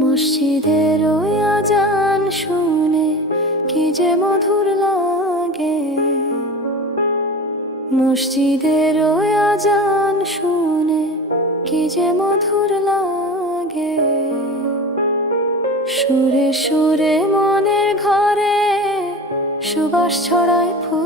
মসজিদের ওই আজান শুনে কি যে মধুর লাগে, মসজিদের ওই আজান শুনে কি যে মধুর লাগে। সুরে সুরে মনের ঘরে সুবাস ছড়ায় ফুল।